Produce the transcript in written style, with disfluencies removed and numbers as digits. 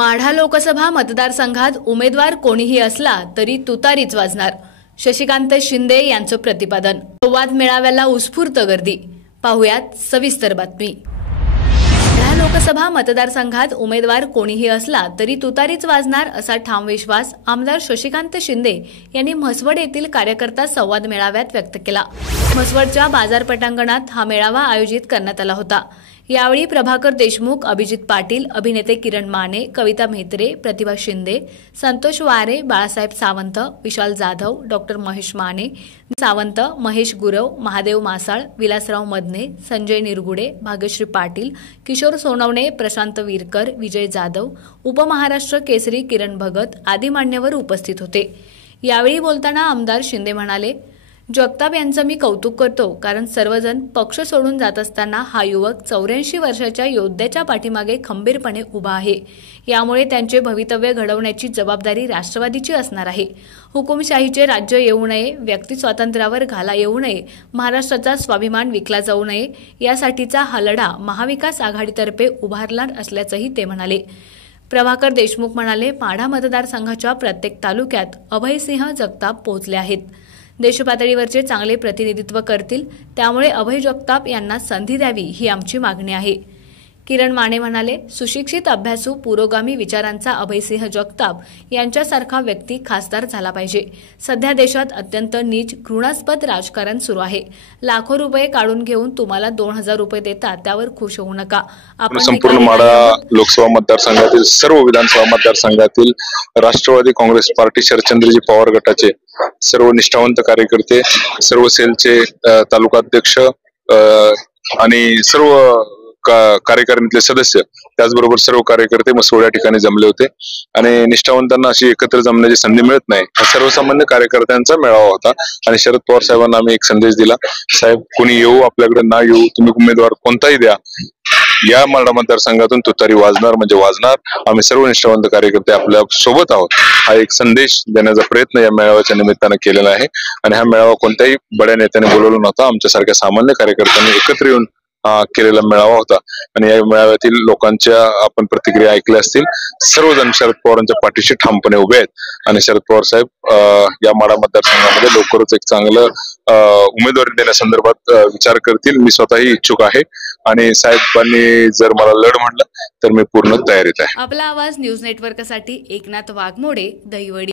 माढा लोकसभा मतदारसंघात उमेदवार कोणीही असला तरी तुतारीच वाजणार, शशिकांत शिंदे यांचं प्रतिपादन। संवाद मेळाव्याला उत्स्फूर्त गर्दी, पाहुयात सविस्तर बातमी। माढा लोकसभा मतदारसंघात उमेदवार कोणीही असला तरी तुतारीच वाजणार असा ठाम विश्वास आमदार शशिकांत शिंदे यांनी म्हसवड येथील कार्यकर्ता संवाद मेळाव्यात व्यक्त केला। म्हसवडच्या बाजार पटांगणात हा मेळावा आयोजित करण्यात आला होता। यावेळी प्रभाकर देशमुख, अभिजित पाटील, अभिनेते किरण माने, कविता म्हेत्रे, प्रतिभा शिंदे, संतोष वारे, बाळासाहेब सावंत, विशाल जाधव, डॉक्टर महेश माने सावंत, महेश गुरव, महादेव मासाळ, विलासराव मदने, संजय निरगुडे, भाग्यश्री पाटील, किशोर सोनवणे, प्रशांत वीरकर, विजय जाधव, उपमहाराष्ट्र केसरी किरण भगत आदी मान्यवर उपस्थित होते। यावेळी बोलताना आमदार शिंदे म्हणाले, जगताप यांचं मी कौतुक करतो, कारण सर्वजण पक्ष सोडून जात असताना हा युवक 84 वर्षाच्या योद्ध्याच्या पाठीमागे खंबीरपणे उभा आहे। यामुळे त्यांचे भवितव्य घडवण्याची जबाबदारी राष्ट्रवादीची असणार आहे। हुकुमशाहीचे राज्य येऊ नये, व्यक्ती स्वातंत्र्यावर घाला येऊ नये, महाराष्ट्राचा स्वाभिमान विकला जाऊ नये, यासाठीचा हा लढा महाविकास आघाडीतर्फे उभारणार असल्याचंही ते म्हणाले। प्रभाकर देशमुख म्हणाले, माढा मतदारसंघाच्या प्रत्येक तालुक्यात अभयसिंह जगताप पोहोचले आहेत। देशपातळीवरचे चांगले प्रतिनिधित्व करतील, त्यामुळे अभय जगताप यांना संधी द्यावी ही आमची मागणी आहे। किरण माने म्हणाले, सुशिक्षित, अभ्यासू, पुरोगामी विचारांचा अभयसिंह जगताप यांच्यासारखा व्यक्ती खासदार झाला पाहिजे। सध्या देशात अत्यंत नीच, घृणास्पद राजकारण सुरू आहे। लाखो रुपये काढून घेऊन तुम्हाला 2000 रुपये देतात, त्यावर खुश होऊ नका। आपण संपूर्ण माढा लोकसभा मतदारसंघातील सर्व विधानसभा मतदारसंघातील राष्ट्रवादी काँग्रेस पार्टी शरदचंद्रजी पवार गटाचे सर्व निष्ठावंत कार्यकर्ते, सर्व सेलचे तालुकाध्यक्ष आणि सर्व कार्यकारिणीतले सदस्य, त्याचबरोबर सर्व कार्यकर्ते म्हसवड या ठिकाणी जमले होते आणि निष्ठावंतांना अशी एकत्र जमण्याची संधी मिळत नाही। हा सर्वसामान्य कार्यकर्त्यांचा मेळावा होता आणि शरद पवार साहेबांना आम्ही एक संदेश दिला, साहेब कोणी येऊ आपल्याकडे ना येऊ, तुम्ही उमेदवार कोणताही द्या, या माढा मतदारसंघातून तुतारी वाजणार म्हणजे वाजणार। आम्ही सर्व निष्ठावंत कार्यकर्ते आपल्या सोबत आहोत, हा एक संदेश देण्याचा प्रयत्न या मेळाव्याच्या निमित्तानं केलेला आहे। आणि हा मेळावा कोणत्याही बड्या नेत्याने बोलवला नव्हता, आमच्यासारख्या सामान्य कार्यकर्त्यांनी एकत्र येऊन केलेला मेळावा होता आणि या मेळाव्यातील लोकांच्या आपण प्रतिक्रिया ऐकल्या असतील। सर्वजण शरद पवारांच्या पाठीशी ठामपणे उभे आहेत आणि शरद पवार साहेब या माढा मतदारसंघामध्ये लवकरच एक चांगलं उमेदवारी देण्यासंदर्भात विचार करतील। मी स्वतःही इच्छुक आहे आणि साहेबांनी जर मला लढ म्हटलं तर मी पूर्ण तयारीत आहे। आपला आवाज न्यूज नेटवर्कसाठी एकनाथ वाघमोडे, दहिवडी।